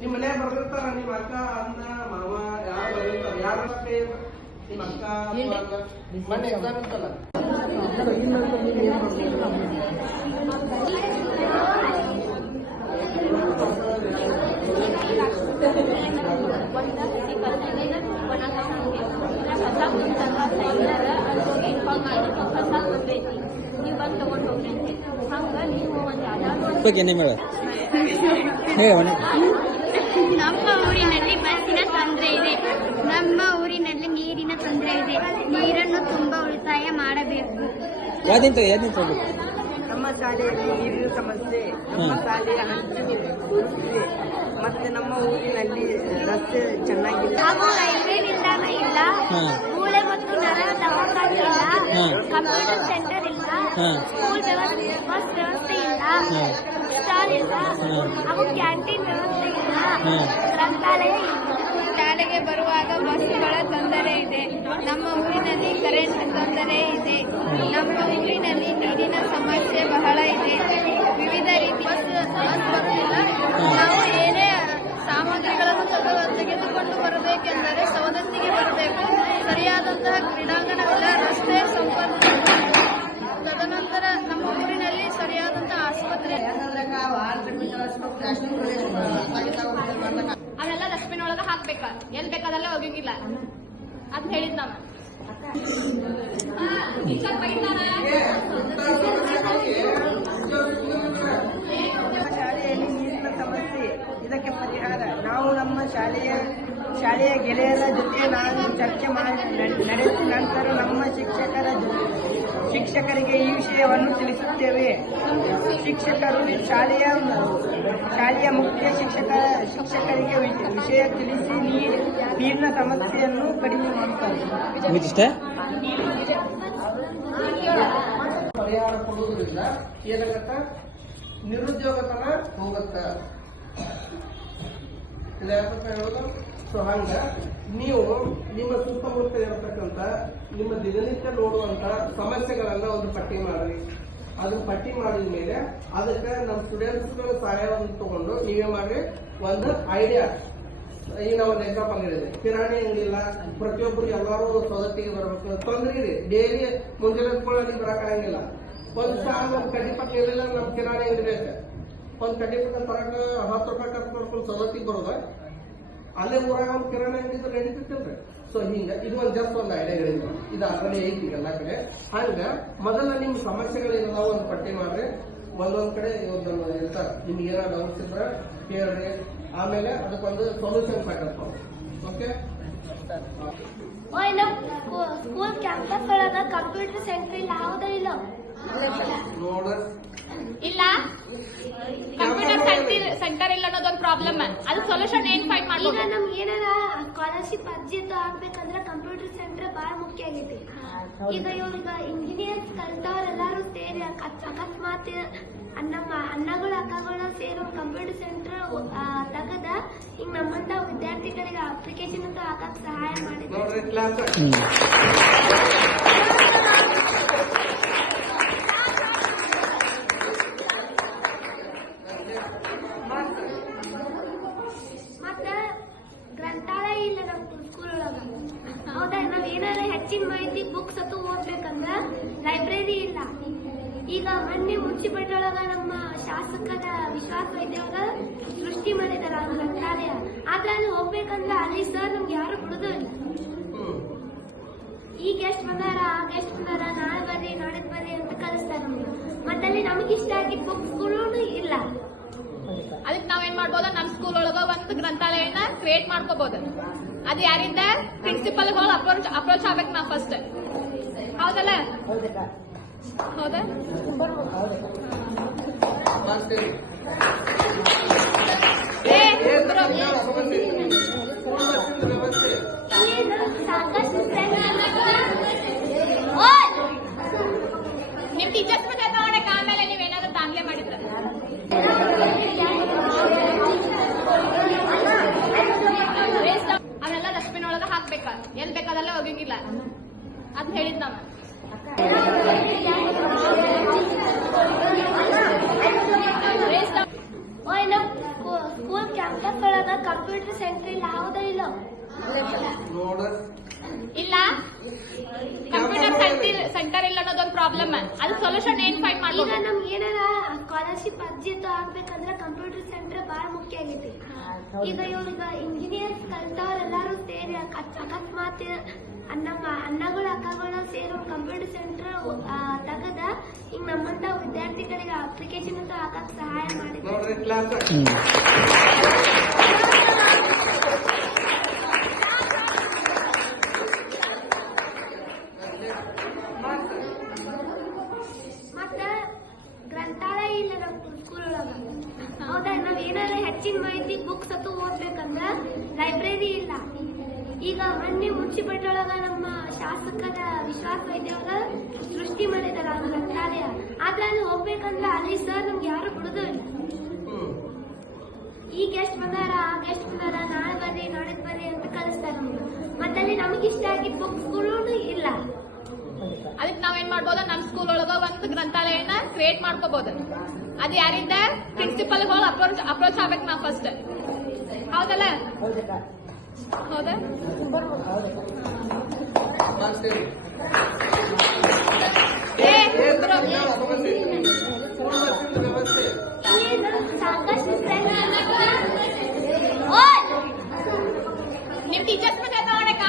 ನಿಮ್ಮ ಮನೆ ಬರ್ದಿರ್ತಾರ ನಿಮ್ಮ ಅಕ್ಕ ಅಣ್ಣ ಮಾವ ಯಾರು ಬರ್ದಿರ್ತಾರ ಯಾರ ನಿಮ್ಮ ಅಕ್ಕ ಮೊನ್ನೆ ಎಕ್ಸಾಮ್ ಇತ್ತಲ್ಲ ನಮ್ಮ ಊರಿನಲ್ಲಿ ಬಸ್ಸಿನ ತೊಂದರೆ ಇದೆ. ನಮ್ಮ ಊರಿನಲ್ಲಿ ನೀರಿನ ತೊಂದರೆ ಇದೆ. ನೀರನ್ನು ತುಂಬಾ ಉಳಿತಾಯ ಮಾಡಬೇಕು. ನಮ್ಮ ಶಾಲೆಯಲ್ಲಿ ನೀರಿನ ಸಮಸ್ಯೆ, ನಮ್ಮ ಶಾಲೆಯ ಹಂಚಿದೆ ಮತ್ತೆ ನಮ್ಮ ಊರಿನಲ್ಲಿ ರಸ್ತೆ ಚೆನ್ನಾಗಿಲ್ಲ. ಹಾಗೂ ರೈಲ್ವೆ ನಿಲ್ದಾಣ ಇಲ್ಲ, ಮೂಳೆ ಮತ್ತು ನರ ದವಾಖಾನೆ ಇಲ್ಲ, ಕಂಪ್ಯೂಟರ್ ಸೆಂಟರ್ ಇಲ್ಲ, ಸ್ಕೂಲ್ ಬಸ್ ವ್ಯವಸ್ಥೆ ಇಲ್ಲ, ಸ್ಟಾಲ್ ಇಲ್ಲ, ಹಾಗೂ ಕ್ಯಾಂಟೀನ್ ವ್ಯವಸ್ಥೆ ಇಲ್ಲ, ಗ್ರಂಥಾಲಯ ಇಲ್ಲ. ಶಾಲೆಗೆ ಬರುವಾಗ ಬಸ್ಸುಗಳ ತೊಂದರೆ ಇದೆ. ನಮ್ಮ ಊರಿನಲ್ಲಿ ಕರೆಂಟ್ ತೊಂದರೆ ಇದೆ. ನಮ್ಮ ಊರಿನಲ್ಲಿ ನೀರಿನ ಸಮಸ್ಯೆ ಬಹಳ ಇದೆ. ವಿವಿಧ ರೀತಿ ಬಸ್ ಬರುತ್ತಿಲ್ಲ. ನಾವು ಏನೇ ಸಾಮಗ್ರಿಗಳನ್ನು ತೆಗೆದುಕೊಂಡು ಬರಬೇಕೆಂದರೆ ಸವದತ್ತಿಗೆ ಬರಬೇಕು. ಸರಿಯಾದಂತಹ ಕ್ರೀಡಾಂಗಣಗಳ ರಸ್ತೆ ಸಂಪರ್ಕ. ತದನಂತರ ನಮ್ಮ ಊರಿನಲ್ಲಿ ಸರಿಯಾದಂತಹ ಆಸ್ಪತ್ರೆ. ಅವೆಲ್ಲ ಡಸ್ಟ್ಬಿನ್ ಒಳಗೆ ಹಾಕ್ಬೇಕ. ಎಲ್ಲಿ ಬೇಕಾದಲ್ಲೇ ಹೋಗಿಲ್ಲ ಅಂತ ಹೇಳಿದ್ ನಾವು. ಶಾಲೆಯಲ್ಲಿ ನೀರಿನ ಸಮಸ್ಯೆ, ಇದಕ್ಕೆ ಪರಿಹಾರ ನಾವು ನಮ್ಮ ಶಾಲೆಯ ಗೆಳೆಯರ ಜೊತೆ ನಾನು ಚರ್ಚೆ ನಡೆಸಿದ ನಂತರ ನಮ್ಮ ಶಿಕ್ಷಕರಿಗೆ ಈ ವಿಷಯವನ್ನು ತಿಳಿಸುತ್ತೇವೆ. ಶಿಕ್ಷಕರು ಶಾಲೆಯ ಮುಖ್ಯ ಶಿಕ್ಷಕರಿಗೆ ವಿಷಯ ತಿಳಿಸಿ ನೀರಿನ ಸಮಸ್ಯೆಯನ್ನು ಕಡಿಮೆ ಮಾಡುತ್ತಾರೆ. ಪರಿಹಾರ ಕೊಡುವುದರಿಂದ ಏನಾಗತ್ತ ನಿರುದ್ಯೋಗತನ ಹೋಗತ್ತ. ಹೇಳೋದು. ಸೊ ಹಂಗ ನೀವು ನಿಮ್ಮ ಸುತ್ತಮುತ್ತ ಇರತಕ್ಕಂತ ನಿಮ್ಮ ದಿನನಿತ್ಯ ನೋಡುವಂತ ಸಮಸ್ಯೆಗಳನ್ನ ಒಂದು ಪಟ್ಟಿ ಮಾಡ್ರಿ. ಅದನ್ನ ಪಟ್ಟಿ ಮಾಡಿದ ಮೇಲೆ ಅದಕ್ಕೆ ನಮ್ಮ ಸ್ಟೂಡೆಂಟ್ಸ್ಗಳ ಸಹಾಯವನ್ನು ತಗೊಂಡು ನೀವೇ ಮಾಡ್ರಿ ಒಂದು ಐಡಿಯಾ. ಈಗ ನಾವು ಒಂದು ಎಕ್ಸಾಂಪಲ್ ಹೇಳಿದೆ, ಕಿರಾಣಿ ಅಂಗಡಿಲ್ಲ, ಪ್ರತಿಯೊಬ್ಬರು ಎಲ್ಲರೂ ಸವದತ್ತಿಗೆ ಬರ್ಬೇಕು. ತೊಂದ್ರೆ ಇದೆ, ಡೈಲಿ ಮುಂಜಾನೆ ಅಲ್ಲಿ ಬರಕಾಗಿಲ್ಲ. ಒಂದು ಕಡ್ಡಿ ಪಟ್ಟ ಇರಲಿಲ್ಲ, ನಮ್ಮ ಕಿರಾಣಿ ಅಂಗಡಿ ಬೇಕು. ಒಂದು ಕಡ್ಡಿ ಪಟ್ಟ ತರಕ 10 ರೂಪಾಯಿ ಖರ್ಚು ಮಾಡ್ಕೊಂಡು ಸವದತ್ತಿಗೆ ಬರೋದ, ಅಲ್ಲೇ ಊರಾಗ ಒಂದು ಕಿರಾಣಿ ಅಂಗಡಿ ನಡೀತಿರ್ತಿಲ್ರಿ. ಸೊ ಹಿಂಗ ಇದು ಒಂದು ಜಸ್ಟ್ ಒಂದು ಐಡಿಯಾಗಳಿಂದ ಇದು ಆಲ್ರೆಡಿ ಐತಿ ಎಲ್ಲ ಕಡೆ. ಹಂಗ ಮೊದಲ ನಿಮ್ ಸಮಸ್ಯೆಗಳೇನಾವ ಒಂದು ಪಟ್ಟಿ ಮಾಡ್ರಿ. ಒಂದೊಂದ್ ಕಡೆ ಒಂದೊಂದು ಇರ್ತಾರ. ನಿಮ್ಗೆ ಏನಾದ್ರು ಡೌಟ್ಸ್ ಇದ್ರೆ ಕೇಳ್ರಿ. ಆಮೇಲೆ ಅದಕ್ಕೊಂದು ಸೊಲ್ಯೂಷನ್ ಹಾಕಪ್ಪ. ಓಕೆ. ಸ್ಕೂಲ್ ಕ್ಯಾಂಪಸ್ ಒಳಗ ಕಂಪ್ಯೂಟರ್ ಸೆಂಟರ್ ಇಲ್ಲ, ಹೌದಾ ಇಲ್ಲ? ನೋಡ ಇಲ್ಲ, ಕಂಪ್ಯೂಟರ್ ಸೆಂಟರ್ ಇಲ್ಲ ಅನ್ನೋದೊಂದು ಪ್ರಾಬ್ಲಮ್. ಅದು ಸೊಲ್ಯೂಷನ್ ಏನ್ ಫೈಂಡ್ ಮಾಡಿ. ಈಗ ನಮ್ಗೆ ಏನಾರ ಸ್ಕಾಲರ್ಶಿಪ್ ಅರ್ಜಿ ಆಗ್ಬೇಕಂದ್ರೆ ಕಂಪ್ಯೂಟರ್ ಸೆಂಟರ್ ಬಹಳ ಮುಖ್ಯ ಆಗೈತಿ. ಈಗ ಇವ್ರೀಗ ಇಂಜಿನಿಯರ್ಸ್ ಕಲ್ತವ್ರೆಲ್ಲಾರು ಸೇರಿ ಅಕಸ್ಮಾತ್ ನಮ್ಮ ಅಣ್ಣಗಳು ಅಕ್ಕಗಳು ಸೇರಿ ಒಂದು ಕಂಪ್ಯೂಟರ್ ಸೆಂಟರ್ ತಗದ ಈಗ ನಮ್ಮಂತ ವಿದ್ಯಾರ್ಥಿಗಳಿಗೆ ಅಪ್ಲಿಕೇಶನ್ ಅಂತ ಹಾಕಕ್ ಸಹಾಯ ಮಾಡಿದ್ರು. ಮತ್ತ ಗ್ರಂಥಾಲಯ ಇಲ್ಲ ನಮ್ಮ ಸ್ಕೂಲ್ ಒಳಗ, ಹೌದಾ? ನಾವ್ ಏನಾರ ಹೆಚ್ಚಿನ ಮಾಹಿತಿ ಬುಕ್ಸ್ ಅದು ಓದ್ಬೇಕಂದ್ರ ಲೈಬ್ರರಿ ಇಲ್ಲ. ಈಗ ಮೊನ್ನೆ ಮುನ್ಸಿಪಾಲಿಟಿ ನಮ್ಮ ಶಾಸಕರ ವಿಶ್ವಾಸ ವೈದ್ಯವಾಗ ಸೃಷ್ಟಿ ಮಾಡಿದಾರ ಗ್ರಂಥಾಲಯ. ಆದ್ರೆ ಅಲ್ಲಿ ಹೋಗ್ಬೇಕಂದ್ರ ಅಲ್ಲಿ ಸರ್ ನಮ್ಗೆ ಯಾರು ಬಿಡುದಿಲ್ಲ. ಈಗ ಎಷ್ಟು ಬಂದಾರ, ಆಗ ಎಷ್ಟು ಬಂದಾರ, ನಾಳೆ ಬರ್ರಿ ನಾಳೆ ಬರ್ರಿ ಅಂತ ಕಳಿಸ್ತಾರ ನಮ್ಗೆ. ಮತ್ತಲ್ಲಿ ನಮ್ಗೆ ಇಷ್ಟ ಆಗಿದ್ದ ಬುಕ್ಸ್ಗಳು ಇಲ್ಲ. ಅದಕ್ಕೆ ನಾವೇನ್ ಮಾಡ್ಬೋದು, ನಮ್ಮ ಸ್ಕೂಲ್ ಒಳಗ ಒಂದು ಗ್ರಂಥಾಲಯನ ಕ್ರಿಯೇಟ್ ಮಾಡ್ಕೋಬಹುದು. ಅದು ಯಾರಿಂದ ಪ್ರಿನ್ಸಿಪಲ್ ಅಪ್ರೋಚ್ ಆಗ್ಬೇಕು ನಾವು ಫಸ್ಟ್, ಹೌದಲ್ಲ? ಹೌದಾ? ನಿಮ್ ಟೀಚರ್ಸ್ ಬಗ್ಗೆ ನೋಡಕ್ ಆಮೇಲೆ ನೀವೇನಾದ್ರೂ ದಾಖಲೆ ಮಾಡಿದ್ರ ಅವನ್ನೆಲ್ಲ ಡಸ್ಟ್ಬಿನ್ ಒಳಗ ಹಾಕ್ಬೇಕು. ಹಾಕ್ಬೇಕ ಎಲ್ಲಿ ಬೇಕಾದಲ್ಲೇ ಹೋಗಂಗಿಲ್ಲ ಅದ್ ಹೇಳಿದ್ ನಾವ ಸ್ಕೂಲ್ ಕ್ಯಾಂಪಸ್ ಒಳಗ ಕಂಪ್ಯೂಟರ್ ಸೆಂಟರ್ ಇಲ್ಲ ಹೌದಾ ಇಲ್ಲ ನೋಡ ಇಲ್ಲ ಕಂಪ್ಯೂಟರ್ ಸೆಂಟರ್ ಇಲ್ಲ ಅನ್ನೋದೊಂದು ಪ್ರಾಬ್ಲಮ್ ಅದು ಸೊಲ್ಯೂಷನ್ ಏನ್ ಫೈಂಡ್ ಈಗ ಮಾಡ್ಬೋದು ನಮ್ಗೆ ಏನಾರ ಸ್ಕಾಲರ್ಶಿಪ್ ಅರ್ಜಿ ಆಗ್ಬೇಕಂದ್ರೆ ಕಂಪ್ಯೂಟರ್ ಸೆಂಟರ್ ಬಹಳ ಮುಖ್ಯ ಆಗೈತಿ ಈಗ ಇವ್ರಿಗೆ ಇಂಜಿನಿಯರ್ಸ್ ಕಲ್ತವ್ರೆಲ್ಲಾರು ಸೇರಿ ಅಕಸ್ಮಾತ್ ನಮ್ಮ ಅಣ್ಣಗಳು ಅಕ್ಕಗಳು ಸೇರಿ ಕಂಪ್ಯೂಟರ್ ಸೆಂಟರ್ ತೆಗದ ಈಗ ನಮ್ಮಂತ ವಿದ್ಯಾರ್ಥಿಗಳಿಗೆ ಅಪ್ಲಿಕೇಶನ್ ಅಂತ ಹಾಕಕ್ ಸಹಾಯ ಮಾಡಿದ್ರು ನೋಡ್ರಿ ಕ್ಲಾಸ್ ಮತ್ತ ಗ್ರಂಥಾಲಯ ಇಲ್ಲ ನಮ್ಮ ಸ್ಕೂಲ್ ಒಳಗ ಹೌದಾ ನಾವ್ ಏನಾರ ಹೆಚ್ಚಿನ ಮಾಹಿತಿ ಬುಕ್ಸ್ ಅದು ಓದ್ಬೇಕಂದ್ರ ಲೈಬ್ರರಿ ಇಲ್ಲ ಈಗ ಮೊನ್ನೆ ಮುನ್ಸಿಪಾಲ್ಟಿ ನಮ್ಮ ಶಾಸಕರ ವಿಶ್ವಾಸ ವೈದ್ಯವಾಗ ಸೃಷ್ಟಿ ಮಾಡಿದಾರ ಆ ಗ್ರಂಥಾಲಯ ಆದ್ರೆ ಅಲ್ಲಿ ಹೋಗ್ಬೇಕಂದ್ರ ಅಲ್ಲಿ ಸರ್ ನಮ್ಗೆ ಯಾರು ಬಿಡುದು ಇಲ್ಲ ಈಗ ಎಷ್ಟು ಬಂದಾರ ಆಗ ಎಷ್ಟು ಬಂದಾರ ನಾಳೆ ಬರ್ರಿ ನಾಳೆದ್ ಬರ್ರಿ ಅಂತ ಕಳಿಸ್ತಾರ ನಮ್ಗೆ ಮತ್ತಲ್ಲಿ ನಮ್ಗೆ ಇಷ್ಟ ಆಗಿದ್ದ ಬುಕ್ಸ್ಗಳು ಇಲ್ಲ ಅದಕ್ಕೆ ನಾವೇನ್ ಮಾಡ್ಬೋದು ನಮ್ ಸ್ಕೂಲ್ ಒಳಗ ಒಂದು ಗ್ರಂಥಾಲಯನ ಕ್ರಿಯೇಟ್ ಮಾಡ್ಕೋಬಹುದು ಅದು ಯಾರಿಂದ ಪ್ರಿನ್ಸಿಪಲ್ ಹೋಗಿ ಅಪ್ರೋಚ್ ಆಗ್ಬೇಕು ನಾವು ಫಸ್ಟ್ ಹೌದಲ್ಲ ಹೌದಾ ಮಾಡ್ತೀವಿ ಏ, ವ್ಯವಸ್ಥೆ ಸಾಕಷ್ಟು ನಿಮ್ ಟೀಚರ್ಸ್ ಮತ್ತೆ ನೋಡಕ್